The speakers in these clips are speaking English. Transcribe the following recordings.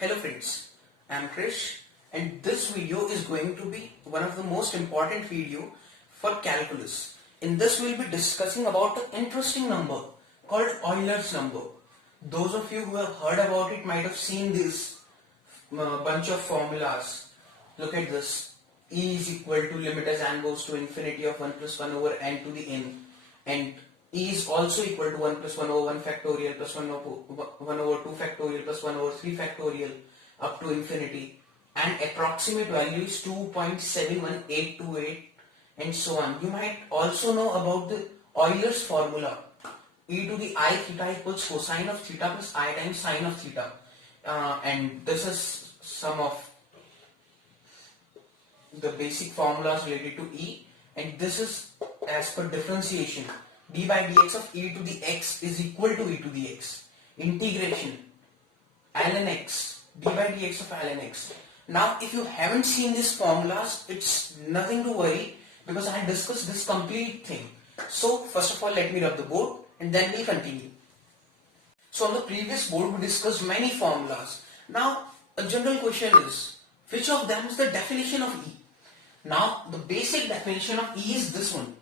Hello friends, I am Krish and this video is going to be one of the most important video for calculus. In this we will be discussing about an interesting number called Euler's number. Those of you who have heard about it might have seen this bunch of formulas. Look at this. E is equal to limit as n goes to infinity of 1 plus 1 over n to the n, and E is also equal to 1 plus 1 over 1 factorial plus 1 over 2 factorial plus 1 over 3 factorial up to infinity, and approximate value is 2.71828 and so on. You might also know about the Euler's formula. E to the I theta equals cosine of theta plus I times sine of theta, and this is some of the basic formulas related to E, and this is as per differentiation. D by dx of e to the x is equal to e to the x. Integration ln x, d by dx of ln x. Now if you haven't seen these formulas, it's nothing to worry because I discussed this complete thing. So first of all, let me rub the board and then we'll continue. So on the previous board we discussed many formulas. Now a general question is, which of them is the definition of E? Now the basic definition of E is this one.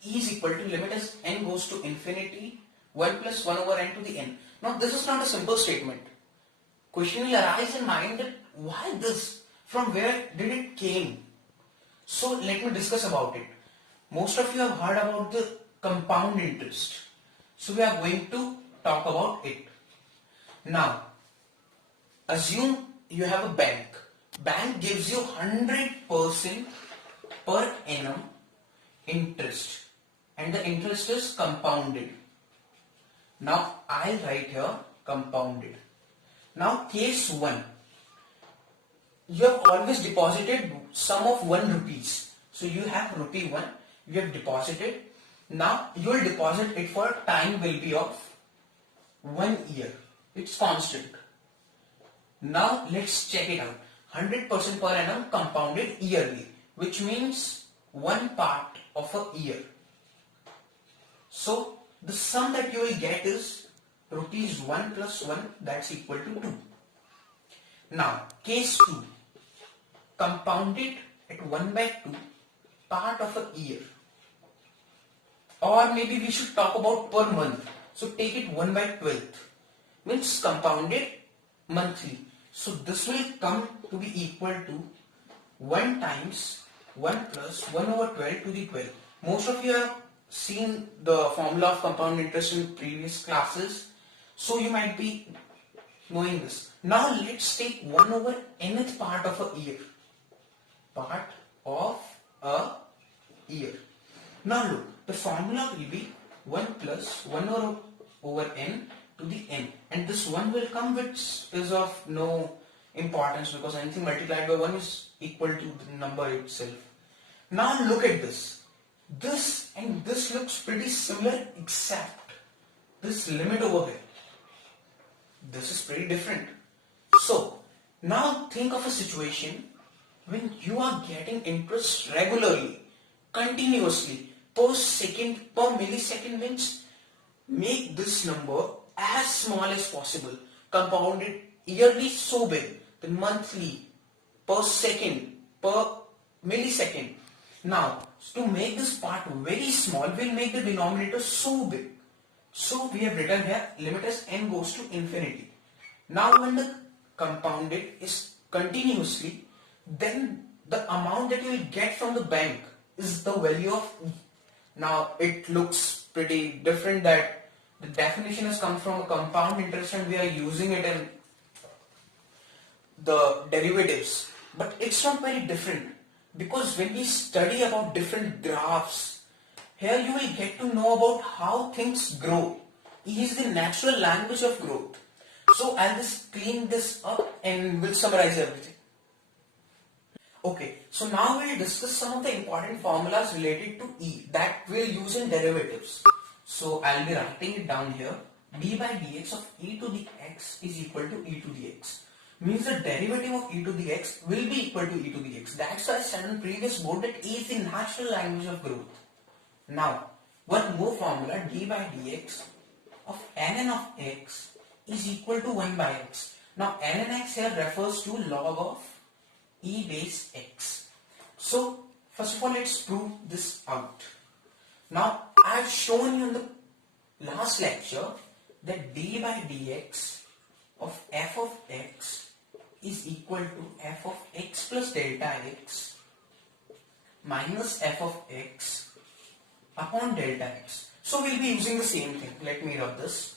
E is equal to limit as n goes to infinity 1 plus 1 over n to the n. Now this is not a simple statement. Question will arise in mind that why this? From where did it came? So let me discuss about it. Most of you have heard about the compound interest. So we are going to talk about it. Now assume you have a bank. Bank gives you 100% per annum interest, and the interest is compounded. Now I'll write here compounded. Now case 1, you have always deposited sum of 1 rupees. So you have rupee 1, you have deposited. Now you will deposit it for time will be of 1 year. It's constant. Now let's check it out. 100% per annum compounded yearly, which means one part of a year. So the sum that you will get is rupees 1 plus 1, that's equal to 2. Now case 2, compounded at 1 by 2 part of a year, or maybe we should talk about per month. So take it 1 by 12th, means compounded monthly. So this will come to be equal to 1 times 1 plus 1 over 12 to the 12. Most of you have seen the formula of compound interest in previous classes, so you might be knowing this. Now let's take 1 over nth part of a year. Part of a year. Now look, the formula will be 1 plus 1 over n to the n, and this 1 will come, which is of no importance because anything multiplied by 1 is equal to the number itself. Now look at this. This and this looks pretty similar except this limit over here. This is pretty different. So now think of a situation when you are getting interest regularly, continuously, per second, per millisecond, means make this number as small as possible. Compound it yearly so big, then monthly, per second, per millisecond. Now to make this part very small, we'll make the denominator so big. So we have written here limit as n goes to infinity. Now when the compounded is continuously, then the amount that you will get from the bank is the value of E. Now it looks pretty different that the definition has come from a compound interest and we are using it in the derivatives, but it's not very different because when we study about different graphs, here you will get to know about how things grow. E is the natural language of growth. So I'll just clean this up and we'll summarize everything. Okay, so now we'll discuss some of the important formulas related to E that we'll use in derivatives. So I'll be writing it down here. D by dx of e to the x is equal to e to the x. Means the derivative of e to the x will be equal to e to the x. That's why I said on the previous board that E is the natural language of growth. Now, one more formula, d by dx of ln of x is equal to 1 by x. Now ln x here refers to log of e base x. So first of all, let's prove this out. Now I've shown you in the last lecture that d by dx of f of x is equal to f of x plus delta x minus f of x upon delta x. So we'll be using the same thing. Let me rub this.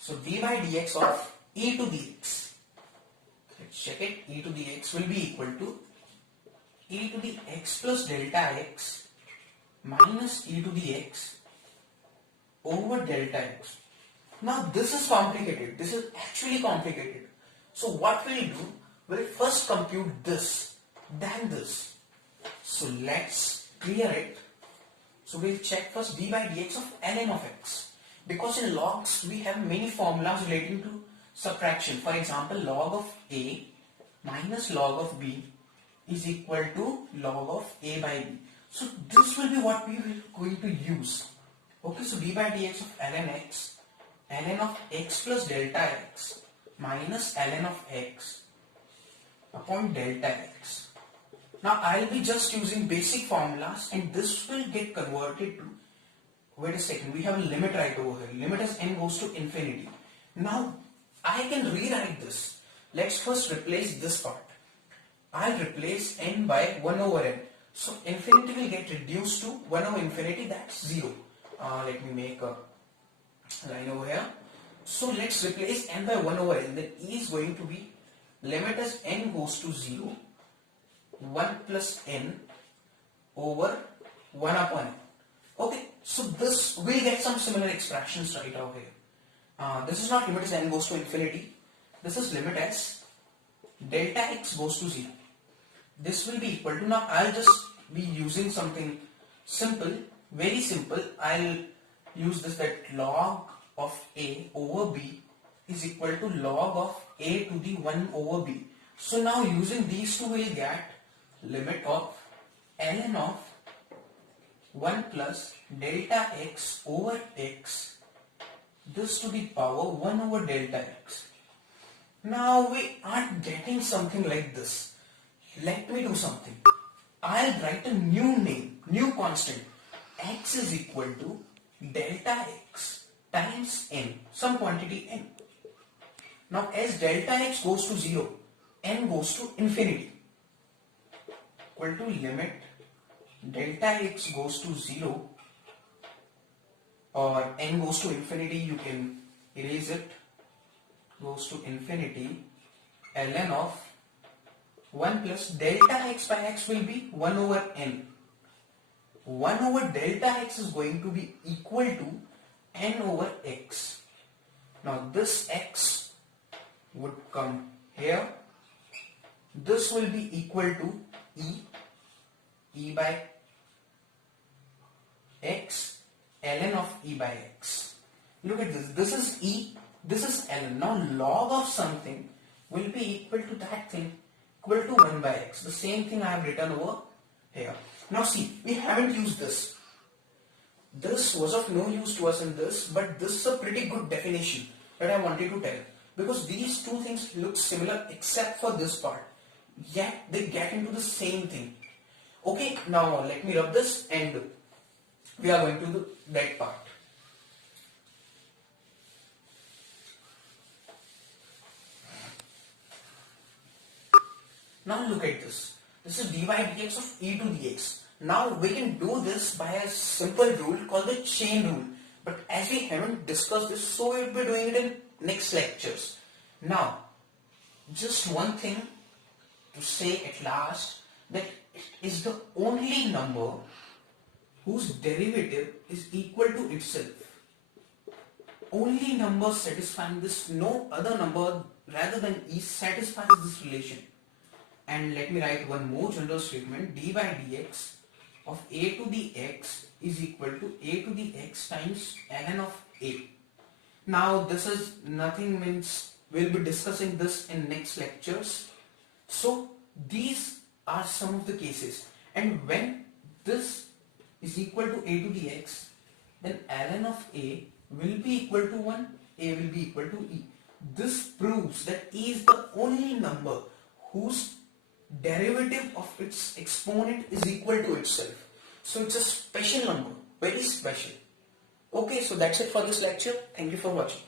So d by dx of e to the x, let's check it, e to the x will be equal to e to the x plus delta x minus e to the x over delta x. Now this is complicated. This is actually complicated. So what we'll do, we'll first compute this, then this. So let's clear it. So we'll check first d by dx of ln of x. Because in logs we have many formulas relating to subtraction. For example, log of a minus log of b is equal to log of a by b. So this will be what we will going to use. Okay, so d by dx of ln of x plus delta x minus ln of x upon delta x. Now I'll be just using basic formulas and this will get converted to, wait a second, we have a limit right over here. Limit as n goes to infinity. Now I can rewrite this. Let's first replace this part. I'll replace n by 1 over n. So infinity will get reduced to 1 over infinity, that's 0. Let me make a line over here. So let's replace n by 1 over n. Then e is going to be limit as n goes to 0, 1 plus n over 1 upon n. Okay, so this will get some similar expressions right over here. This is not limit as n goes to infinity. This is limit as delta x goes to 0. This will be equal to, now I'll just be using something simple, very simple. I'll use this, that log of a over b is equal to log of a to the 1 over b. So now using these two we'll get limit of ln of 1 plus delta x over x, this to the power 1 over delta x. Now we are getting something like this. Let me do something. I'll write a new name, new constant. X is equal to delta x times n, some quantity n. Now as delta x goes to 0, n goes to infinity, equal to limit delta x goes to 0 or n goes to infinity, you can erase it, goes to infinity, ln of 1 plus delta x by x will be 1 over n. 1 over delta x is going to be equal to n over x. Now this x would come here. This will be equal to e by x ln of e by x. Look at this. This is e, this is ln. Now log of something will be equal to that thing, equal to 1 by x. The same thing I have written over here. Now see, we haven't used this. This was of no use to us in this, but this is a pretty good definition that I wanted to tell. Because these two things look similar except for this part. Yet they get into the same thing. Okay, now let me rub this and we are going to that part. Now look at this. This is dy dx of e to dx. Now we can do this by a simple rule called the chain rule. But as we haven't discussed this, so we will be doing it in next lectures. Now, just one thing to say at last, that it is the only number whose derivative is equal to itself. Only number satisfying this, no other number rather than e satisfies this relation. And let me write one more general statement. D by dx of a to the x is equal to a to the x times ln of a. Now this is nothing, means we'll be discussing this in next lectures. So these are some of the cases, and when this is equal to a to the x, then ln of a will be equal to 1, a will be equal to e. This proves that e is the only number whose derivative of its exponent is equal to itself. So it's a special number, very special. Okay, so that's it for this lecture. Thank you for watching.